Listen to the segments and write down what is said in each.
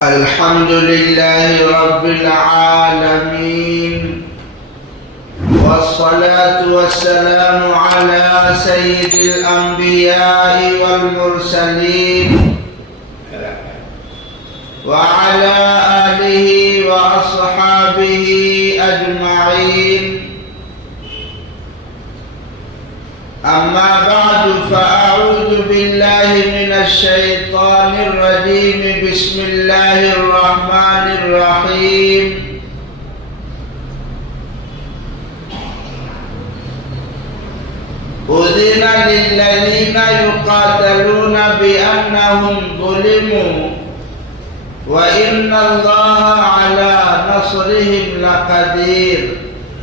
الحمد لله رب العالمين، والصلاة والسلام على سيد الأنبياء والمرسلين وعلى آله وأصحابه أجمعين. أما بعد، فأعوذ بالله من الشيطان الرجيم. بسم الله الرحمن الرحيم. أذن للذين يقاتلون بأنهم ظلموا وإن الله على نصرهم لقدير.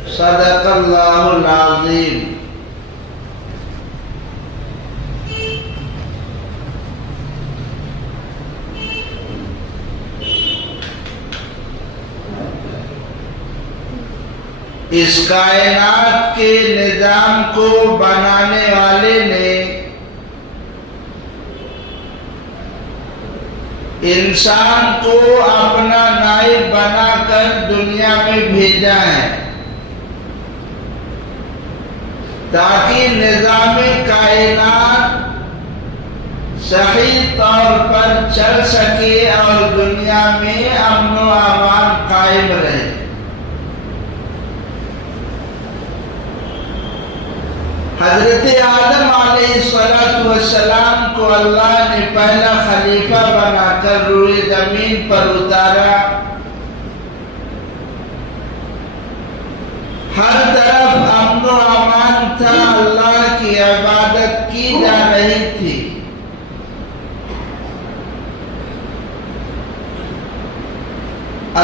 صدق الله العظيم. اس کائنات کے نظام کو بنانے والے نے انسان کو اپنا نائب بنا کر دنیا میں بھیجا ہے تاکہ نظام کائنات صحیح طور پر چل سکے اور دنیا میں امن و امان قائم رہے. حضرت آدم علیہ السلام کو اللہ نے پہلا خلیفہ بنا کر روئے زمین پر اتارا. ہر طرف امن و امان تھا، اللہ کی عبادت کی جا رہی تھی.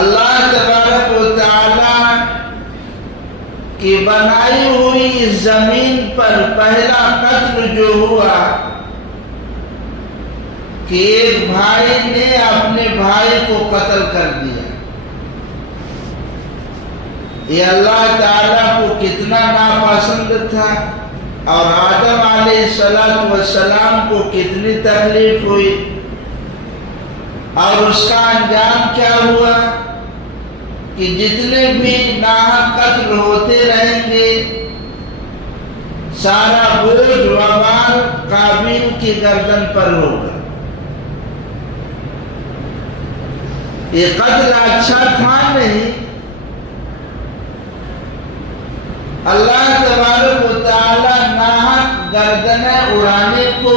اللہ تبارک و تعالی کی بنائی ہوئی اس زمین پر پہلا قتل جو ہوا کہ ایک بھائی نے اپنے بھائی کو قتل کر دیا. یہ اللہ تعالیٰ کو کتنا ناپسند تھا اور آدم علیہ السلام کو کتنی تکلیف ہوئی، اور اس کا انجام کیا ہوا کہ جتنے بھی ناحق قتل ہوتے رہیں گے سارا بوجھ وبال قابیل کی گردن پر ہوگا. یہ قتل اچھا تھا نہیں. اللہ تبارک و تعالی ناحق گردنیں اڑانے کو،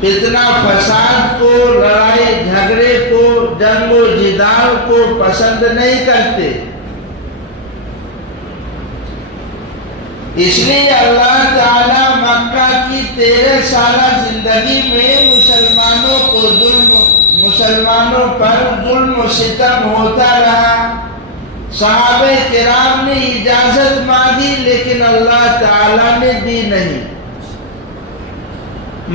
فتنہ فساد کو، لڑائی جھگڑے کو، جنگ و جدال کو پسند نہیں کرتے. اس لیے اللہ تعالیٰ مکہ کی 13 سالہ زندگی میں مسلمانوں پر ظلم و ستم ہوتا رہا. صحابہ کرام نے اجازت مانگی لیکن اللہ تعالیٰ نے دی نہیں.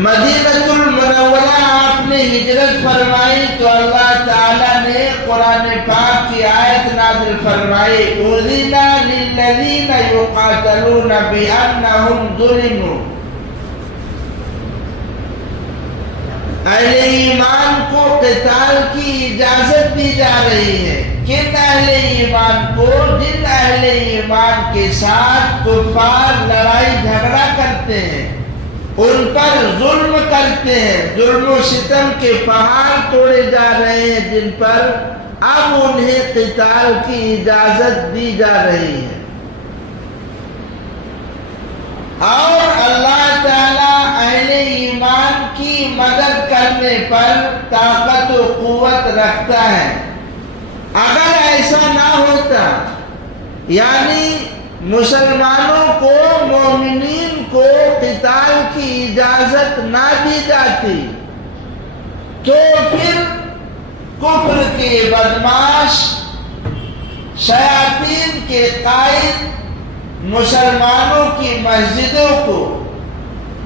مدینہ المنورہ آپ نے ہجرت فرمائی تو اللہ تعالیٰ نے قرآن پاک کی آیت نازل فرمائی. اذن للذین یقاتلون بانہم ظلموا. اہل ایمان کو قتال کی اجازت دی جا رہی ہے. کن اہل ایمان کو؟ جن اہل ایمان کے ساتھ کفار لڑائی جھگڑا کرتے ہیں، ان پر ظلم کرتے ہیں. ظلم و ستم کے پہاڑ توڑے جا رہے ہیں جن پر اب انہیں قتال کی اجازت دی جا رہی ہے. اور اللہ تعالیٰ اہل ایمان کی مدد کرنے پر طاقت و قوت رکھتا ہے. اگر ایسا نہ ہوتا، یعنی مسلمانوں کو، مومنین کو قتال کی اجازت نہ دی جاتی، تو پھر کفر کے بدماش، شیاطین کے قائد مسلمانوں کی مسجدوں کو،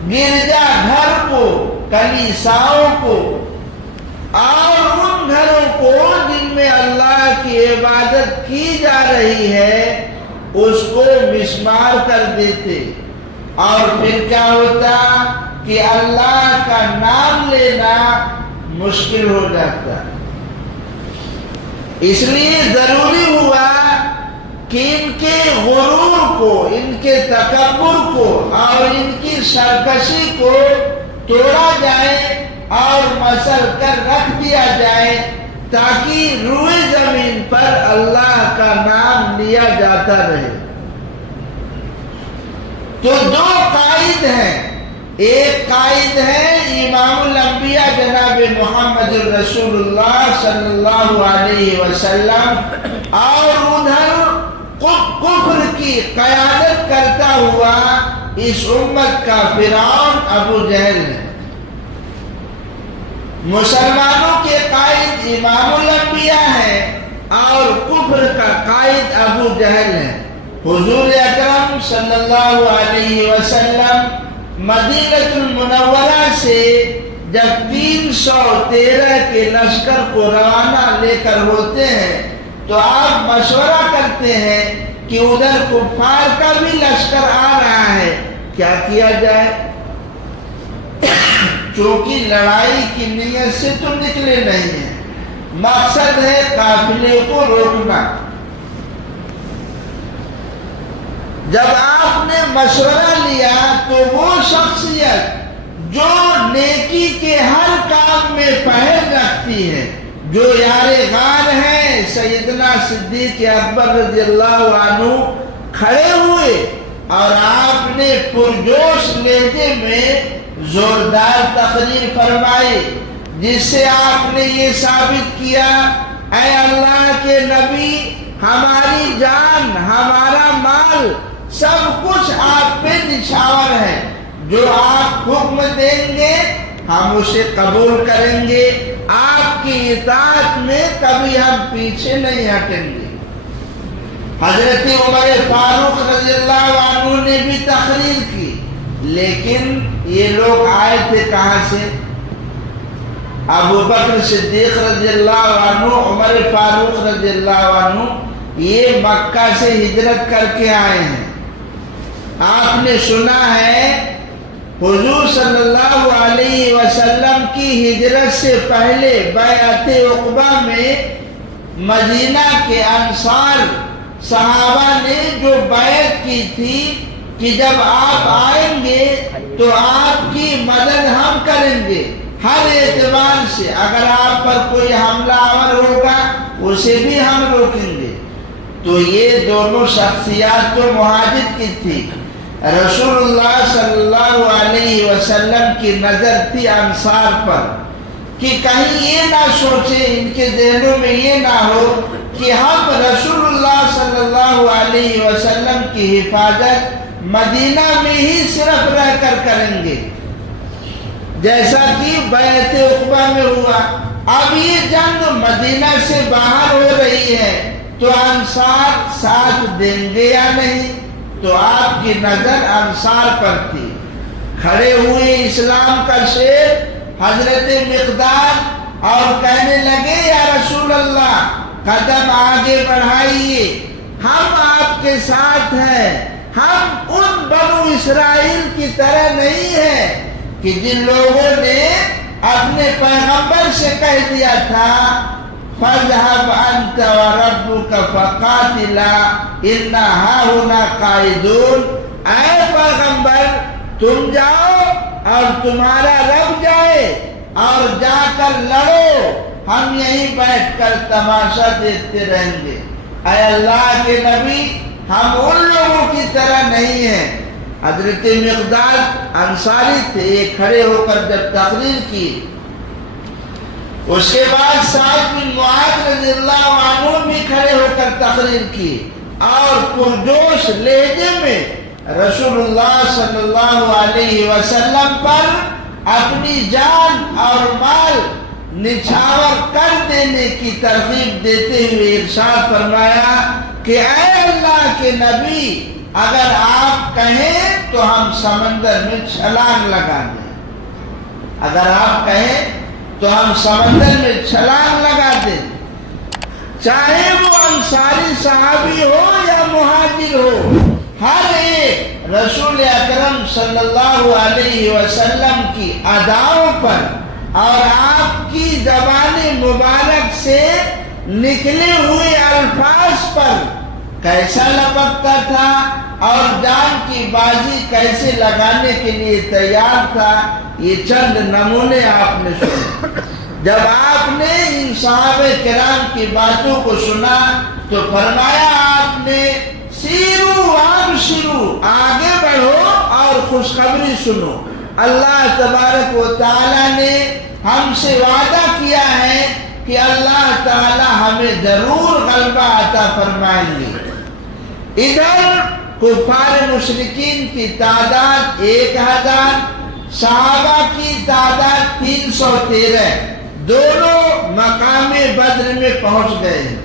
گرجا گھر کو، کلیساؤں کو اور ان گھروں کو جن میں اللہ کی عبادت کی جا رہی ہے اس کو مسمار کر دیتے. اور پھر کیا ہوتا کہ اللہ کا نام لینا مشکل ہو جاتا. اس لیے ضروری ہوا کہ ان کے غرور کو، ان کے تکبر کو اور ان کی سرکشی کو توڑا جائے اور مسل کر رکھ دیا جائے، تاکہ روئے زمین پر اللہ کا نام لیا جاتا رہے۔ تو دو قائد ہیں، ایک قائد ہے امام الانبیاء جناب محمد رسول اللہ صلی اللہ علیہ وسلم، اور ادھر کفر کی قیادت کرتا ہوا اس امت کا فرعون ابو جہل ہے۔ مسلمانوں کے قائد امام الانبیاء ہے اور کفر کا قائد ابو جہل ہے۔ حضور اکرم صلی اللہ علیہ وسلم مدینہ المنورہ سے جب 313 کے لشکر کو روانہ لے کر ہوتے ہیں تو آپ مشورہ کرتے ہیں کہ ادھر کفار کا بھی لشکر آ رہا ہے، کیا کیا جائے؟ چونکہ لڑائی کی نیت سے تو نکلے نہیں ہیں، مقصد ہے قافلے کو روکنا۔ جب آپ نے مشورہ لیا تو وہ شخصیت جو نیکی کے ہر کام میں پہل رکھتی ہے، جو یار غار ہے سیدنا صدیق اکبر رضی اللہ عنہ، کھڑے ہوئے اور آپ نے پرجوش لہجے میں زوردار تقریر فرمائی، جس سے آپ نے یہ ثابت کیا، اے اللہ کے نبی، ہماری جان، ہمارا مال، سب کچھ آپ پہ نچھاور ہے، جو آپ حکم دیں گے ہم اسے قبول کریں گے، آپ کی اطاعت میں کبھی ہم پیچھے نہیں ہٹیں گے۔ حضرت عمر فاروق رضی اللہ عنہ نے بھی تقریر کی، لیکن یہ لوگ آئے تھے کہاں سے؟ ابو بکر صدیق رضی اللہ عنہ، عمر فاروق رضی اللہ عنہ، یہ مکہ سے ہجرت کر کے آئے ہیں۔ آپ نے سنا ہے حضور صلی اللہ علیہ وسلم کی ہجرت سے پہلے بیعت عقبہ میں مدینہ کے انصار صحابہ نے جو بیعت کی تھی کہ جب آپ آئیں گے تو آپ کی مدد ہم کریں گے ہر اعتبار سے، اگر آپ پر کوئی حملہ آور ہوگا اسے بھی ہم روکیں گے۔ تو یہ دونوں شخصیات تو مہاجر کی تھی۔ رسول اللہ صلی اللہ علیہ وسلم کی نظر تھی انصار پر کہ کہیں یہ نہ سوچے، ان کے ذہنوں میں یہ نہ ہو کہ ہم رسول اللہ صلی اللہ علیہ وسلم کی حفاظت مدینہ میں ہی صرف رہ کر کریں گے، جیسا کہ بیعت عقبہ میں ہوا۔ اب یہ جنگ مدینہ سے باہر ہو رہی ہے تو انصار ساتھ دیں گے یا نہیں؟ تو آپ کی نظر انصار پر تھی۔ کھڑے ہوئے اسلام کا شیر حضرت مقداد اور کہنے لگے، یا رسول اللہ قدم آگے بڑھائیے، ہم آپ کے ساتھ ہیں، ہم ان بنو اسرائیل کی طرح نہیں ہیں کہ جن لوگوں نے اپنے پیغمبر سے کہہ دیا تھا فَاذْهَبْ أَنْتَ وَرَبُّكَ فَقَاتِلَا إِنَّا هَاهُنَا قَاعِدُونَ، اے پیغمبر تم جاؤ اور تمہارا رب جائے اور جا کر لڑو، ہم یہیں بیٹھ کر تماشا دیکھتے رہیں گے۔ اے اللہ کے نبی، ہم ان لوگوں کی طرح نہیں ہیں۔ حضرت مقداد انصاری تھے، کھڑے ہو کر جب تقریر کی، اس کے بعد سعد بن معاذ رضی اللہ عنہ بھی کھڑے ہو کر تقریر کی اور پرجوش لہجے میں رسول اللہ صلی اللہ علیہ وسلم پر اپنی جان اور مال نچھاور کر دینے کی ترغیب دیتے ہوئے ارشاد فرمایا کہ اے اللہ کے نبی، اگر آپ کہیں تو ہم سمندر میں چھلانگ لگا دیں، اگر آپ کہیں تو ہم سمندر میں چھلانگ لگا دیں، چاہے وہ انصاری صحابی ہو یا مہاجر ہو، ہر ایک رسول اکرم صلی اللہ علیہ وسلم کی اداؤں پر اور آپ کی زبان مبارک سے نکلے ہوئے الفاظ پر کیسا لپکتا تھا اور جان کی بازی کیسے لگانے کے لیے تیار تھا، یہ چند نمونے آپ نے سنے۔ جب آپ نے ان صحابہ کرام کی باتوں کو سنا تو فرمایا آپ نے سیرو وابشرو، آگے بڑھو اور خوشخبری سنو، اللہ تبارک و تعالی نے ہم سے وعدہ کیا ہے کہ اللہ تعالی ہمیں ضرور غلبہ عطا فرمائیں گے۔ ادھر کفار مشرکین کی تعداد 1000، صحابہ کی تعداد 313، دونوں مقام بدر میں پہنچ گئے۔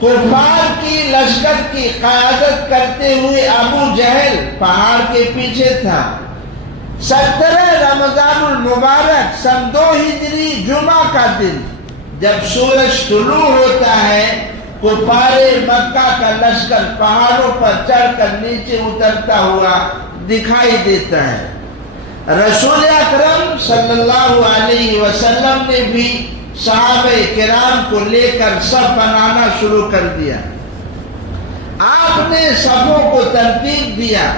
کفار کی لشکر کی قیادت کرتے ہوئے ابو جہل پہاڑ کے پیچھے تھا۔ 17 رمضان المبارک سن 2 ہجری جمعہ کا دن جب سورج طلوع ہوتا ہے، کفار مکہ کا لشکر پہاڑوں پر چڑھ کر نیچے اترتا ہوا دکھائی دیتا ہے۔ رسول اکرم صلی اللہ علیہ وسلم نے بھی صحابہ کرام کو لے کر صف بنانا شروع کر دیا۔ آپ نے صفوں کو ترتیب دیا۔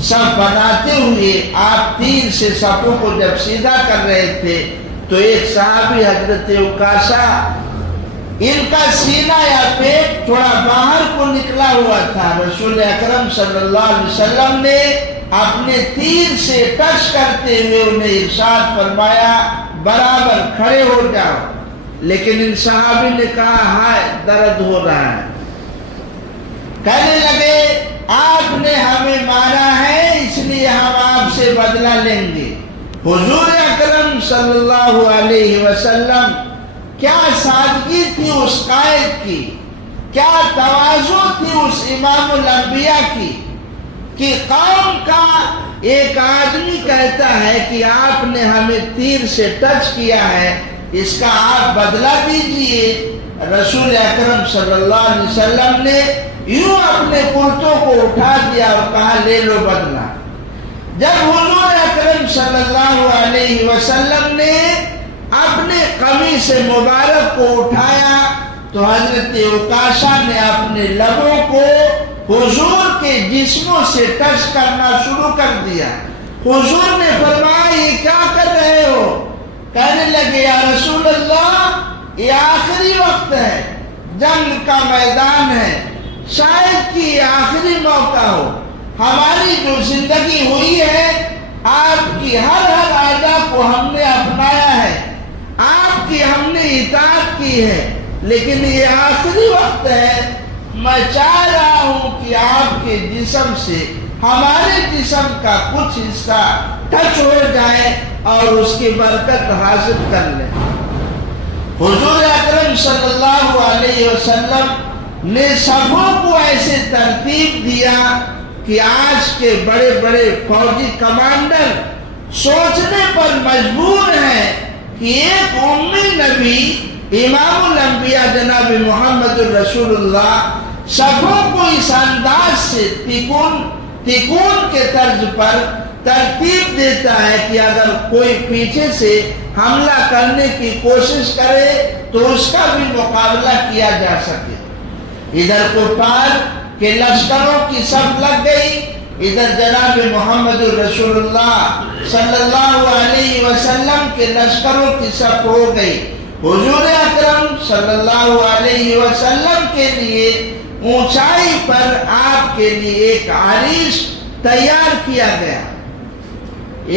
صف بناتے ہوئے آپ تیر سے صفوں کو جب سیدھا کر رہے تھے تو ایک صحابی حضرت عکاشہ، ان کا سینہ یا پیٹ تھوڑا باہر کو نکلا ہوا تھا۔ رسول اکرم صلی اللہ علیہ وسلم نے اپنے تیر سے ٹچ کرتے ہوئے انہیں ارشاد فرمایا برابر کھڑے ہو جاؤ، لیکن ان صحابی نے کہا ہائے درد ہو رہا ہے۔ کہنے لگے آپ نے ہمیں مارا ہے اس لیے ہم آپ سے بدلہ لیں گے۔ حضور اکرم صلی اللہ علیہ وسلم، کیا سادگی تھی اس قائد کی، کیا تواضع تھی اس امام الانبیاء کی کہ قوم کا ایک آدمی کہتا ہے کہ آپ نے ہمیں تیر سے ٹچ کیا ہے، اس کا آپ بدلہ دیجئے۔ رسول اکرم صلی اللہ علیہ وسلم نے یوں اپنے کرتوں کو اٹھا دیا اور کہا لے لو بدلہ۔ جب حضور اکرم صلی اللہ علیہ وسلم نے اپنے قمیص مبارک کو اٹھایا تو حضرت عکاشہ نے اپنے لبوں کو حضور کے جسموں سے ٹچ کرنا شروع کر دیا۔ حضور نے فرمایا یہ کیا کر رہے ہو؟ کہنے لگے یا رسول اللہ یہ آخری وقت ہے، جنگ کا میدان ہے، شاید کہ یہ آخری موقع ہو، ہماری جو زندگی ہوئی ہے آپ کی ہر اعضاء کو ہم نے اپنایا ہے، آپ کی ہم نے اطاعت کی ہے، لیکن یہ آخری وقت ہے، میں چاہ رہا ہوں کہ آپ کے جسم سے ہمارے جسم کا کچھ حصہ ٹچ ہو جائے اور اس کی برکت حاصل کر لیں۔ حضور اکرم صلی اللہ علیہ وسلم نے صفوں کو ایسے ترتیب دیا کہ آج کے بڑے بڑے فوجی کمانڈر سوچنے پر مجبور ہیں کہ ایک امی نبی امام الانبیاء جناب محمد الرسول اللہ صفوں کو اس انداز سے تکون کے طرز پر ترتیب دیتا ہے کہ اگر کوئی پیچھے سے حملہ کرنے کی کوشش کرے تو اس کا بھی مقابلہ کیا جا سکے۔ ادھر کفار کے لشکروں کی صف لگ گئی، ادھر جناب محمد الرسول اللہ صلی اللہ علیہ وسلم کے لشکروں کی صف ہو گئی۔ حضور اکرم صلی اللہ علیہ وسلم کے لیے اونچائی پر آپ کے لیے ایک عریش تیار کیا گیا،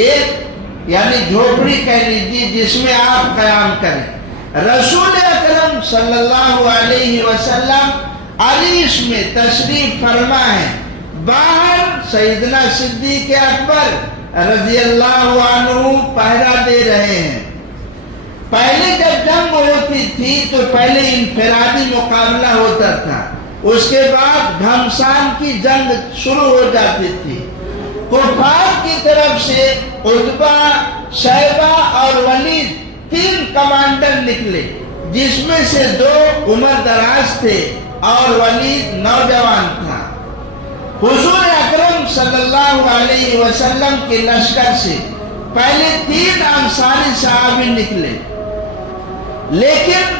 ایک یعنی جھوپڑی کہہ لیجیے جس میں آپ قیام کریں۔ رسول اکرم صلی اللہ علیہ وسلم عریش میں تشریف فرما ہے، باہر سیدنا صدیق اکبر رضی اللہ عنہ پہرا دے رہے ہیں۔ پہلے جب جنگ ہوتی تھی تو پہلے انفرادی مقابلہ ہوتا تھا، اس کے بعد گھمسان کی جنگ شروع ہو جاتی تھی۔ کفار کی طرف سے عتبہ، شیبہ اور ولید 3 کمانڈر نکلے، جس میں سے 2 عمر دراز تھے اور ولید نوجوان تھا۔ حضور اکرم صلی اللہ علیہ وسلم کے لشکر سے پہلے 3 انصاری صحابی نکلے، لیکن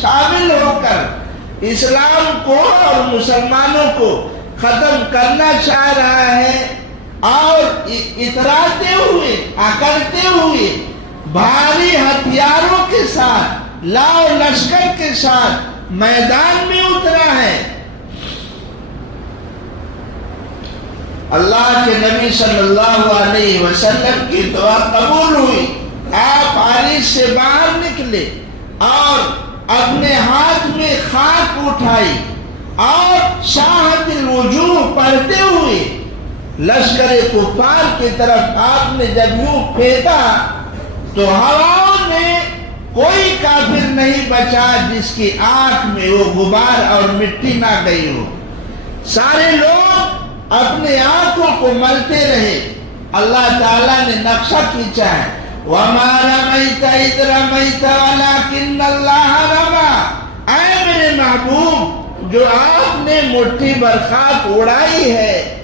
شامل ہو کر اسلام کو اور مسلمانوں کو ختم کرنا چاہ رہا ہے، اور اتراتے ہوئے اکڑتے ہوئے بھاری ہتھیاروں کے ساتھ لاؤ لشکر کے ساتھ میدان میں اترا ہے۔ اللہ کے نبی صلی اللہ علیہ وسلم کی دعا قبول ہوئی، آپ حریث سے باہر نکلے اور اپنے ہاتھ میں خاک اٹھائی اور شاہد الوجوہ پڑھتے ہوئے لشکر کفار کی طرف آپ نے جب یوں پھینکا تو ہواؤں میں کوئی کافر نہیں بچا جس کی آنکھ میں وہ غبار اور مٹی نہ گئی ہو۔ سارے لوگ اپنے آنکھوں کو ملتے رہے۔ اللہ تعالیٰ نے نقشہ کھینچا ہے، وَمَا رَمَيْتَ إِذْ رَمَيْتَ وَلَكِنَّ اللَّهَ رَمَى۔ اے میرے محبوب، جو آپ نے مٹھی بھر خاک اڑائی ہے،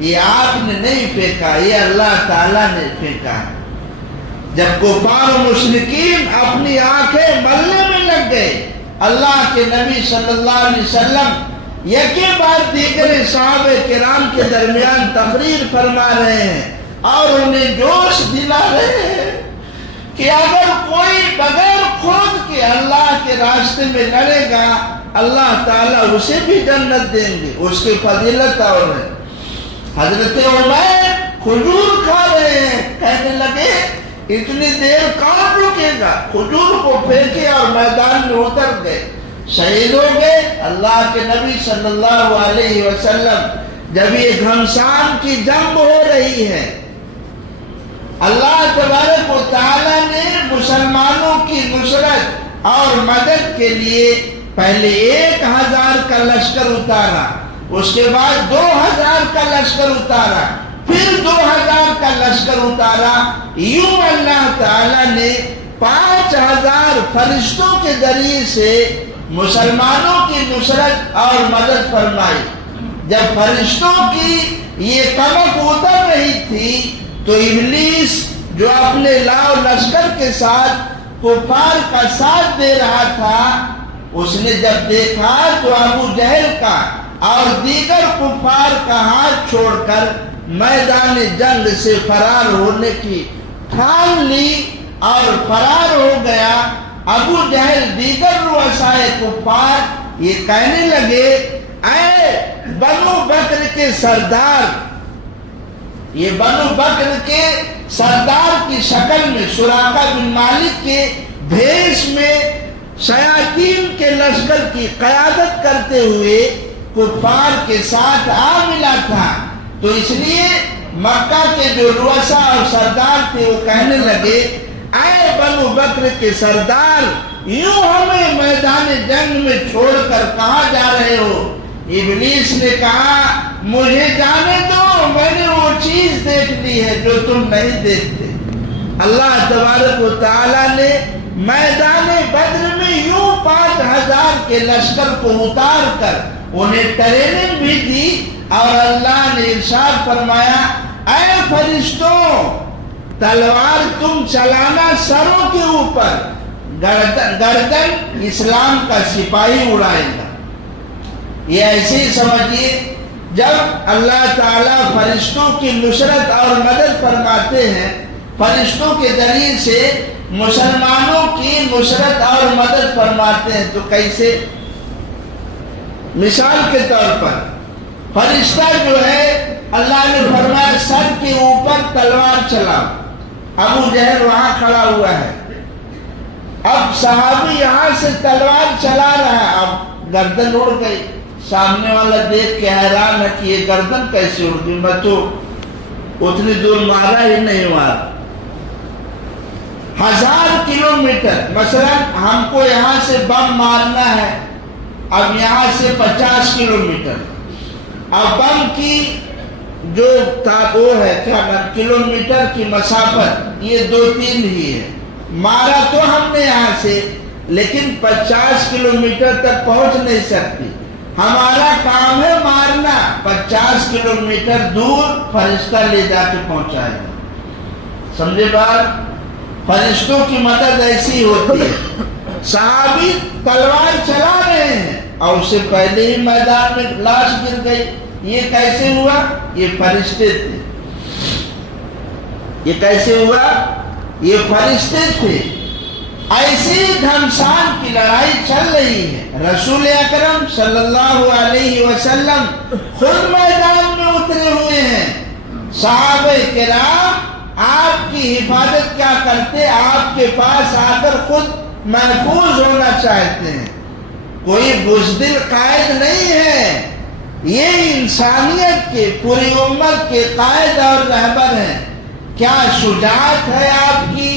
یہ آپ نے نہیں پھینکا، یہ اللہ تعالیٰ نے پھینکا۔ جب کفار و مشرکین اپنی آنکھیں ملنے میں لگ گئے، اللہ کے نبی صلی اللہ علیہ وسلم یکے بعد دیگر صحابہ کرام کے درمیان تقریر فرما رہے ہیں اور انہیں جوش دلا رہے ہیں کہ اگر کوئی بغیر خود کے اللہ کے راستے میں لڑے گا، اللہ تعالیٰ اسے بھی جنت دیں گے، اس کی فضیلت اور ہے۔ حضرت عمر کھجور کھا رہے ہیں، کہنے لگے اتنی دیر کون رکے گا، کھجور کو پھینکے اور میدان میں اتر گئے، شہید ہو گئے۔ اللہ کے نبی صلی اللہ علیہ وسلم جب یہ گھمسان کی جنگ ہو رہی ہے، اللہ تبارک و تعالیٰ نے مسلمانوں کی نصرت اور مدد کے لیے پہلے 1000 کا لشکر اتارا، اس کے بعد 2000 کا لشکر اتارا، پھر 2000 کا لشکر اتارا۔ یوں اللہ تعالیٰ نے 5000 فرشتوں کے ذریعے سے مسلمانوں کی نصرت اور مدد فرمائی۔ جب فرشتوں کی یہ کمک اتر رہی تھی تو ابلیس جو اپنے لاؤ لشکر کے ساتھ کفار کا ساتھ دے رہا تھا، اس نے جب دیکھا تو ابو جہل کا اور دیگر کفار کا ہاتھ چھوڑ کر میدان جنگ سے فرار ہونے کی ٹھان لی اور فرار ہو گیا۔ ابو جہل دیگر رؤسائے کفار یہ کہنے لگے، اے بنو بکر کے سردار، یہ بنو بکر کے سردار کی شکل میں سراقہ بن مالک کے بھیش میں شیاطین کے لشکر کی قیادت کرتے ہوئے کفار کے ساتھ آ ملا تھا، تو اس لیے مکہ کے جو رؤسا اور سردار تھے وہ کہنے لگے، اے بنو بکر کے سردار، یوں ہمیں میدان جنگ میں چھوڑ کر کہاں جا رہے ہو؟ ابلیس نے کہا، مجھے جانے دو، میں نے وہ چیز دیکھ لی ہے جو تم نہیں دیکھتے۔ اللہ تبارک و تعالیٰ نے میدان بدر میں یوں 5000 کے لشکر کو اتار کر انہیں ٹریننگ بھی دی، اور اللہ نے ارشاد فرمایا، اے فرشتوں، تلوار تم چلانا سروں کے اوپر، گردن اسلام کا سپاہی اڑائے گا۔ یہ ایسے ہی سمجھیے، جب اللہ تعالیٰ فرشتوں کی نصرت اور مدد فرماتے ہیں، فرشتوں کے ذریعے سے مسلمانوں کی نصرت اور مدد فرماتے ہیں، تو کیسے؟ مثال کے طور پر فرشتہ جو ہے، اللہ نے فرمایا سر کے اوپر تلوار چلاؤ۔ ابو جہل وہاں کھڑا ہوا ہے، اب صحابی یہاں سے تلوار چلا رہا ہے، اب گردن اڑ گئی۔ سامنے والا دیکھ کے حیران ہے کہ یہ گردن کیسے اڑ گئی، میں تو اتنی دور مارا ہی نہیں مارا۔ 1000 کلومیٹر، مثلا ہم کو یہاں سے بم مارنا ہے، اب یہاں سے 50 کلومیٹر، اب بم کی جو وہ ہے کیا نام کلومیٹر کی مسافت، یہ 2-3 ہی ہے، مارا تو ہم نے یہاں سے، لیکن 50 کلومیٹر تک پہنچ نہیں سکتی۔ ہمارا کام ہے مارنا، 50 کلومیٹر دور فرشتہ لے جا کے پہنچائے گا۔ سمجھے بات؟ فرشتوں کی مدد ایسی ہوتی ہے۔ صحابی تلوار چلا رہے ہیں اور اس سے پہلے ہی میدان میں لاش گر گئی. یہ کیسے ہوا؟ یہ فرشتے تھے. یہ کیسے ہوا؟ یہ فرشتے تھے. ایسی گھمسان کی لڑائی چل رہی ہے. رسول اکرم صلی اللہ علیہ وسلم خود میدان میں اترے ہوئے ہیں. صحابہ کرام آپ کی حفاظت کیا کرتے؟ آپ کے پاس آ کر خود محفوظ ہونا چاہتے ہیں. کوئی بزدل قائد نہیں ہے. یہ انسانیت کے پوری امت کے قائد اور رہبر ہیں. کیا شجاعت ہے آپ کی،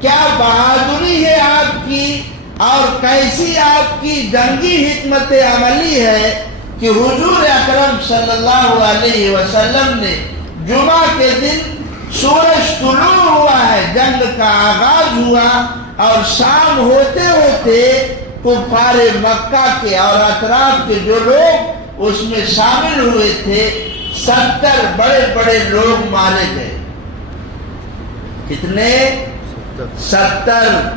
کیا بہادری ہے آپ کی، اور کیسی آپ کی جنگی حکمت عملی ہے کہ حضور اکرم صلی اللہ علیہ وسلم نے جمعہ کے دن سورج طلوع ہوا ہے، جنگ کا آغاز ہوا، اور شام ہوتے ہوتے کفار مکہ کے اور اطراف کے جو لوگ اس میں شامل ہوئے تھے 70 بڑے بڑے لوگ مارے گئے. کتنے؟ 70.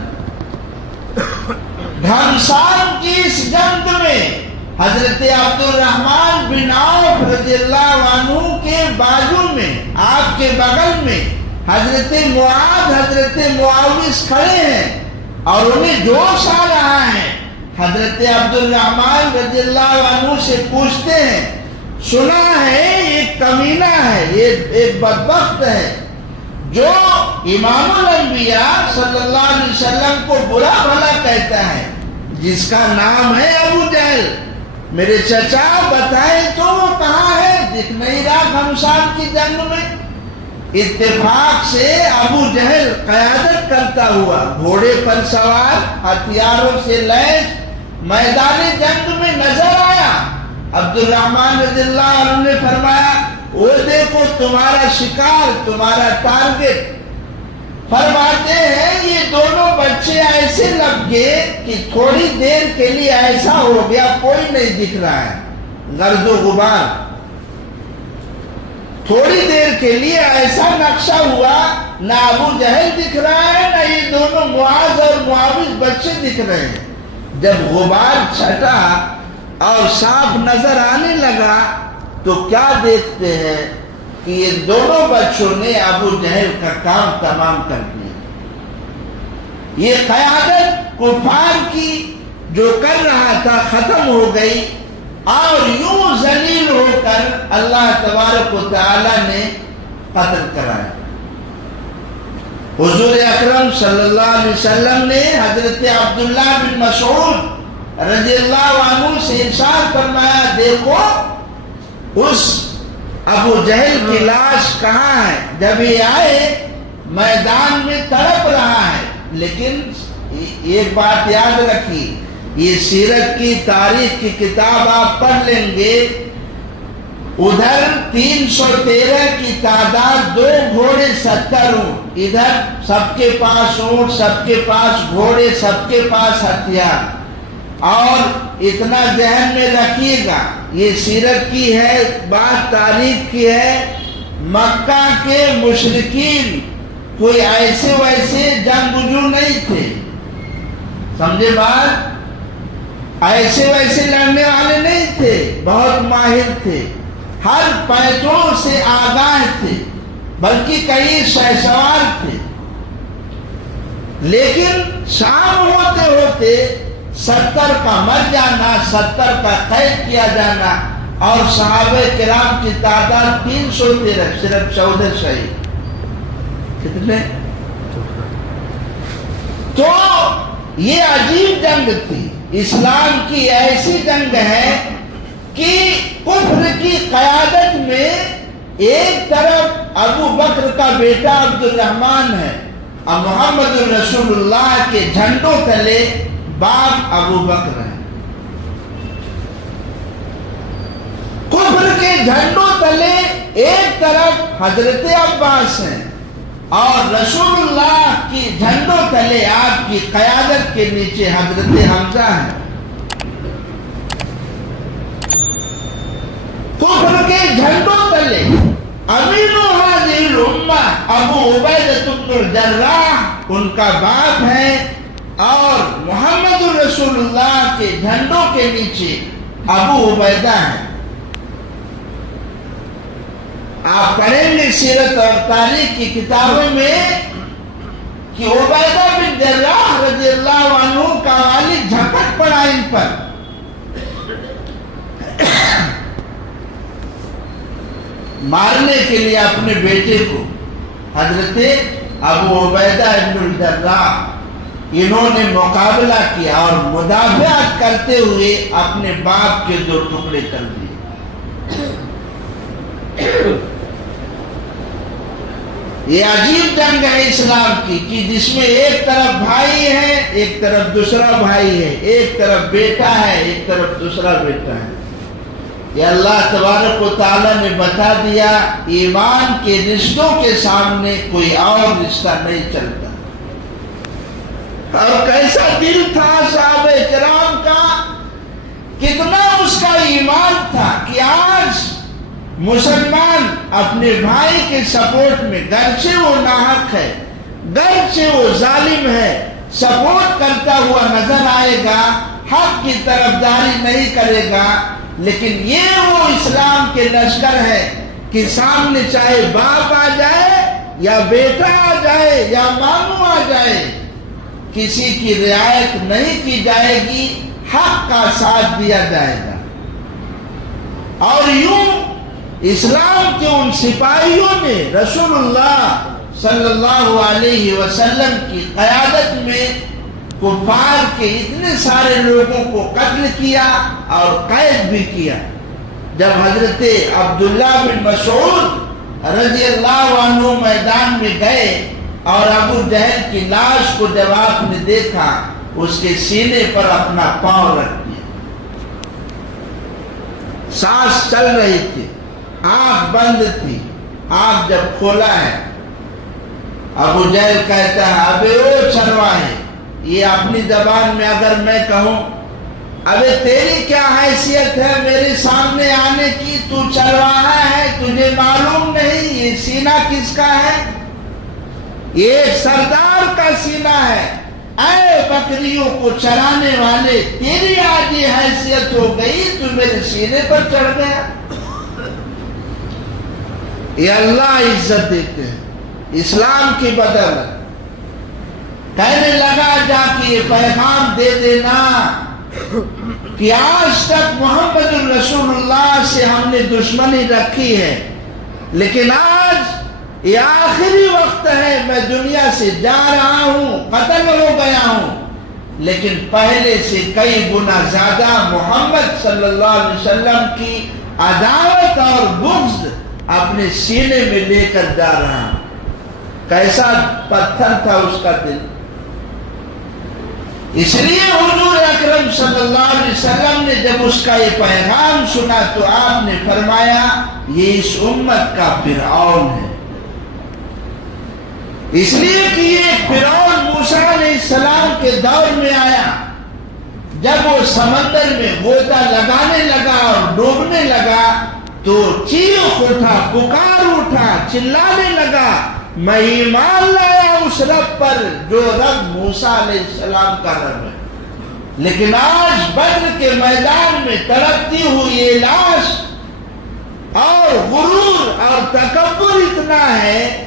گھمسان کی اس جنگ میں حضرت عبد الرحمن بن عوف رضی اللہ عنہ کے بازو میں، آپ کے بغل میں حضرت معاذ حضرت معاوض کھڑے ہیں اور انہیں جوش آ رہا ہے. حضرت عبد الرحمن رضی اللہ عنہ سے پوچھتے ہیں، سنا ہے ایک کمینہ ہے، یہ ایک بدبخت ہے جو امام الانبیاء صلی اللہ علیہ وسلم کو برا بھلا کہتا ہے، جس کا نام ہے ابو جہل. میرے چچا بتائیں تو وہ کہاں ہے؟ دکھ نہیں رہا گھمسان کی جنگ میں. اتفاق سے ابو جہل قیادت کرتا ہوا گھوڑے پر سوار ہتھیاروں سے لیس میدان جنگ میں نظر آیا. عبد الرحمن رضی اللہ عنہ نے فرمایا، وہ دیکھو تمہارا شکار، تمہارا ٹارگٹ. فرماتے ہیں یہ دونوں بچے ایسے لگ گئے کہ تھوڑی دیر کے لیے ایسا ہو گیا کوئی نہیں دکھ رہا ہے، گرد و غبار. تھوڑی دیر کے لیے ایسا نقشہ ہوا، نہ ابو جہل دکھ رہا ہے، نہ یہ دونوں معاذ اور معاوض بچے دکھ رہے ہیں. جب غبار چھٹا اور صاف نظر آنے لگا تو کیا دیکھتے ہیں کہ یہ دونوں بچوں نے ابو جہل کا کام تمام کر دیا. یہ قیادت کفار کی جو کر رہا تھا ختم ہو گئی، اور یوں ذلیل ہو کر اللہ تبارک و تعالی نے قتل کرایا. حضور اکرم صلی اللہ علیہ وسلم نے حضرت عبداللہ بن مسعود رضی اللہ عنہ سے ارشاد فرمایا، دیکھو اس ابو جہل کی لاش کہاں ہے؟ جب یہ آئے میدان میں تڑپ رہا ہے. لیکن ایک بات یاد رکھی، یہ سیرت کی تاریخ کی کتاب آپ پڑھ لیں گے، ادھر 313 کی تعداد، 2 گھوڑے 70 اونٹ، ادھر سب کے پاس اونٹ، سب کے پاس گھوڑے، سب کے پاس ہتھیار. اور اتنا ذہن میں رکھیے گا، یہ سیرت کی ہے بات، تاریخ کی ہے. مکہ کے مشرکین کوئی ایسے ویسے جنگجو نہیں تھے، سمجھے بات؟ ایسے ویسے لڑنے والے نہیں تھے، بہت ماہر تھے، ہر پیٹوں سے آگاہ تھے، بلکہ کئی شہسوار تھے. لیکن شام ہوتے ہوتے 70 کا مر جانا، 70 کا قید کیا جانا، اور صحابہ کرام کی تعداد 313، صرف 14 شہید. کتنے؟ تو یہ عجیب جنگ تھی. اسلام کی ایسی جنگ ہے کہ کفر کی قیادت میں ایک طرف ابو بکر کا بیٹا عبد الرحمن ہے، اور محمد رسول اللہ کے جھنڈوں تلے باپ ابو بکر ہے. کفر کے جھنڈوں تلے ایک طرف حضرت عباس ہیں، اور رسول اللہ کی جھنڈوں تلے آپ کی قیادت کے نیچے حضرت حمزہ ہیں. کفر کے جھنڈوں تلے امین هذه الامہ ابو عبیدہ بن الجراح ان کا باپ ہے، اور محمد رسول اللہ کے جھنڈوں کے نیچے ابو عبیدہ ہیں. آپ پڑھیں گے سیرت اور تاریخ کی کتابوں میں کہ عبیدہ بن جراح رضی اللہ عنہ کا والد جھپٹ پڑا ان پر. مارنے کے لیے اپنے بیٹے کو. حضرت ابو عبیدہ بن الجراح انہوں نے مقابلہ کیا اور مدافعت کرتے ہوئے اپنے باپ کے 2 ٹکڑے کر دیے. یہ عجیب جنگ ہے اسلام کی کہ جس میں ایک طرف بھائی ہے، ایک طرف دوسرا بھائی ہے، ایک طرف بیٹا ہے، ایک طرف دوسرا بیٹا ہے. یہ اللہ تبارک و تعالیٰ نے بتا دیا ایمان کے رشتوں کے سامنے کوئی اور رشتہ نہیں چلتا. اور کیسا دل تھا صحابہ کرام کا، کتنا اس کا ایمان تھا کہ آج مسلمان اپنے بھائی کے سپورٹ میں، گرچہ وہ ناحق ہے، گرچہ وہ ظالم ہے، سپورٹ کرتا ہوا نظر آئے گا، حق کی طرفداری نہیں کرے گا، لیکن یہ وہ اسلام کے لشکر ہے کہ سامنے چاہے باپ آ جائے یا بیٹا آ جائے یا ماموں آ جائے، کسی کی رعایت نہیں کی جائے گی، حق کا ساتھ دیا جائے گا. اور یوں اسلام کے ان سپاہیوں نے رسول اللہ صلی اللہ علیہ وسلم کی قیادت میں کفار کے اتنے سارے لوگوں کو قتل کیا اور قید بھی کیا. جب حضرت عبداللہ بن مسعود رضی اللہ عنہ میدان میں گئے اور ابو جہل کی لاش کو جب آپ نے دیکھا، اس کے سینے پر اپنا پاؤں رکھ دیا. سانس چل رہی تھی، آنکھ بند تھی. آنکھ جب کھولا ہے، ابو جہل کہتا ہے ابے او چرواہے، یہ اپنی زبان میں اگر میں کہوں ابے تیری کیا حیثیت ہے میرے سامنے آنے کی، تو چرواہا ہے، تجھے معلوم نہیں یہ سینہ کس کا ہے؟ یہ ایک سردار کا سینہ ہے. اے بکریوں کو چرانے والے، تیری آج یہ حیثیت ہو گئی، تو میرے سینے پر چڑھ گیا. یہ اللہ عزت دیتے ہیں اسلام کی بدولت. کہنے لگا جا کے یہ پیغام دے دینا کہ آج تک محمد الرسول اللہ سے ہم نے دشمنی رکھی ہے، لیکن آج یہ آخری وقت ہے، میں دنیا سے جا رہا ہوں، قتل ہو گیا ہوں، لیکن پہلے سے کئی گنا زیادہ محمد صلی اللہ علیہ وسلم کی عداوت اور بغض اپنے سینے میں لے کر جا رہا ہوں. کیسا پتھر تھا اس کا دل. اس لیے حضور اکرم صلی اللہ علیہ وسلم نے جب اس کا یہ پیغام سنا تو آپ نے فرمایا یہ اس امت کا فرعون ہے. اس لیے کہ یہ فرعون موسیٰ علیہ السلام کے دور میں آیا، جب وہ سمندر میں غوطہ لگانے لگا اور ڈوبنے لگا تو چیخ اٹھا، پکار اٹھا، چلانے لگا میں ایمان لایا اس رب پر جو رب موسیٰ علیہ السلام کا رب ہے. لیکن آج بدر کے میدان میں تڑپتی ہوئی یہ لاش اور غرور اور تکبر اتنا ہے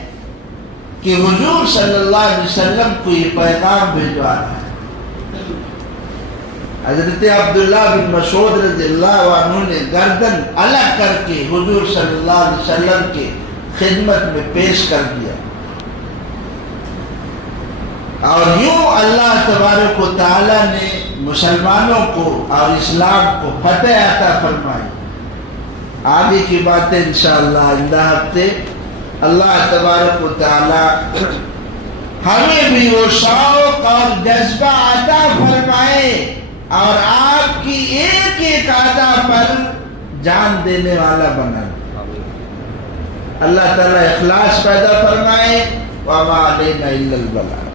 کہ حضور صلی اللہ علیہ وسلم کو یہ پیغام بھیجوا رہا ہے. حضرت عبداللہ بن مسعود رضی اللہ عنہ نے گردن الگ کر کے حضور صلی اللہ علیہ وسلم کے خدمت میں پیش کر دیا. اور یوں اللہ تبارک و تعالی نے مسلمانوں کو اور اسلام کو فتح عطا فرمائی. آگے کی باتیں انشاءاللہ آئندہ ہفتے اللہ تبارک و تعالی ہمیں بھی وہ شوق اور جذبہ عطا فرمائے اور آپ کی ایک ایک ادا پر جان دینے والا بنا. اللہ تعالیٰ اخلاص پیدا فرمائے. وما علینا الا البلاغ.